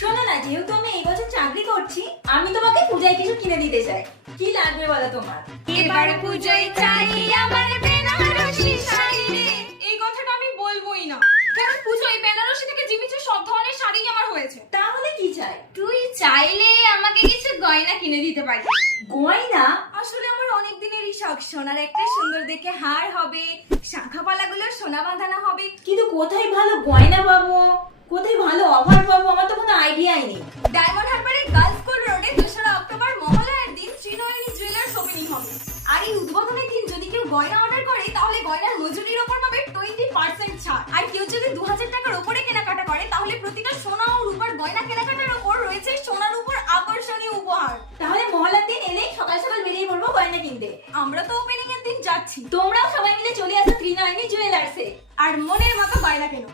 শোনো না, যেহেতু আমি এই বছর চাকরি করছি, আমি তোমাকে পূজায় কিছু কিনে দিতে চাই। কি লাগবে বলো তোমার? এবার পূজায় চাই আমার বেনারসি শাড়ি রে। এই কথাটা আমি বলবোই না, কারণ পূজোয় বেনারসি থেকে জিমিচু সব ধরনের শাড়ি আমার হয়েছে। তাহলে কি চাই? তুই চাইলে আমাকে কিছু গয়না কিনে দিতে পারিস। গয়না? আসলে আমার অনেক দিনেরই শখ, সোনার একটা সুন্দর দেখে হার হবে, শাখা পালাগুলো সোনা বাঁধানো হবে। কিন্তু কোথায় ভালো গয়না পাবো, কোথায় ভালো অফার পাবো, আমার তো কোনো আইডিয়াই নেই। ডায়মন্ড হারবারে গার্লস স্কুল রোডে 2রা অক্টোবর মহালয়ার দিন শ্রীনয়নী জুয়েলার্স ওপেনিং হবে। আর এই উদ্বোধনের দিন যদি কেউ গয়না অর্ডার করে, তাহলে গয়নার মজুরির ওপর পাবে 20% ছাড়। আর কেউ যদি 2000 টাকার উপরে কেনাকাটা করে, তাহলে প্রতিটা সোনা ও রূপার গয়না কেনাকাটার উপর রয়েছে সোনার উপর আকর্ষণীয় উপহার। তাহলে মহলার দিন এলেই সকাল সকাল বেরিয়ে পড়বো গয়না কিনতে। আমরা তো ওপেনিং এর দিন যাচ্ছি, তোমরাও সবাই মিলে চলে আসো ত্রিনয়নী জুয়েলার্সে। আর মনের মতো গয়না কেনো।